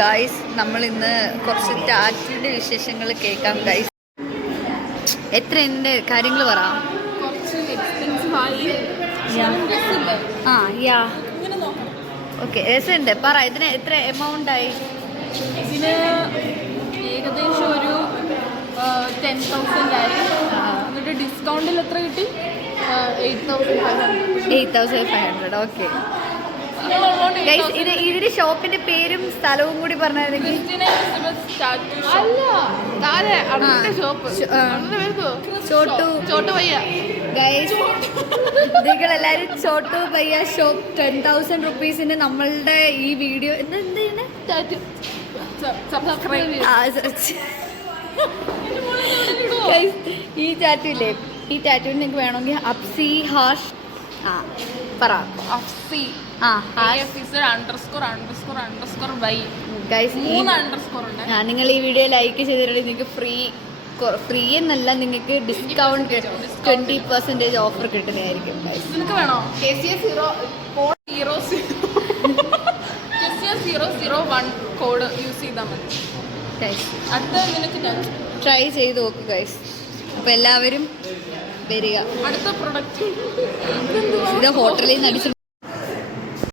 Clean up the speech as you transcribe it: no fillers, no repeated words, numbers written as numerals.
Guys നമ്മൾ ഇന്ന് കുറച്ച് ടാറ്റൂന്റെ വിശേഷങ്ങൾ കേൾക്കാം ഗൈസ്. എത്ര എൻ്റെ കാര്യങ്ങൾ പറ. ഓക്കെ രസമുണ്ട് പറ. ഇതിന് എത്ര എമൗണ്ട് ആയി? ഇതിന് ഏകദേശം ഒരു 10,000 ആയി. എന്നിട്ട് ഡിസ്കൗണ്ടിൽ എത്ര കിട്ടി? 8,500. ഓക്കെ ഗൈസ്, ഇതിന്റെ ഷോപ്പിന്റെ പേരും സ്ഥലവും കൂടി പറഞ്ഞായിരുന്നെങ്കിൽ. ഗൈസ്, നിങ്ങളെല്ലാരും ചോട്ടു പയ്യ ഷോപ്പ് 10,000 റുപ്പീസിന് നമ്മളുടെ ഈ വീഡിയോ ഈ ടാറ്റു ഇല്ലേ, ഈ ടാറ്റുവിന് നിങ്ങൾക്ക് വേണമെങ്കിൽ അപ്സി ഹാഷ് പറ. അഫ്സി നിങ്ങൾ ഈ വീഡിയോ ലൈക്ക് ചെയ്തിട്ടുണ്ടെങ്കിൽ നിങ്ങൾക്ക് ഫ്രീ എന്നല്ല, നിങ്ങൾക്ക് ഡിസ്കൗണ്ട് 20% ഓഫർ കിട്ടുന്നതായിരിക്കും. നിനക്ക് വേണോ? KCS001 കോഡ് യൂസ് ചെയ്താൽ മതി. അടുത്ത നിനക്ക് ട്രൈ ചെയ്ത് നോക്ക് ഗൈസ്. അപ്പോൾ എല്ലാവരും വരിക. അടുത്ത പ്രൊഡക്റ്റ് ഇത് ഹോട്ടലിൽ നിന്ന് അടിച്ച്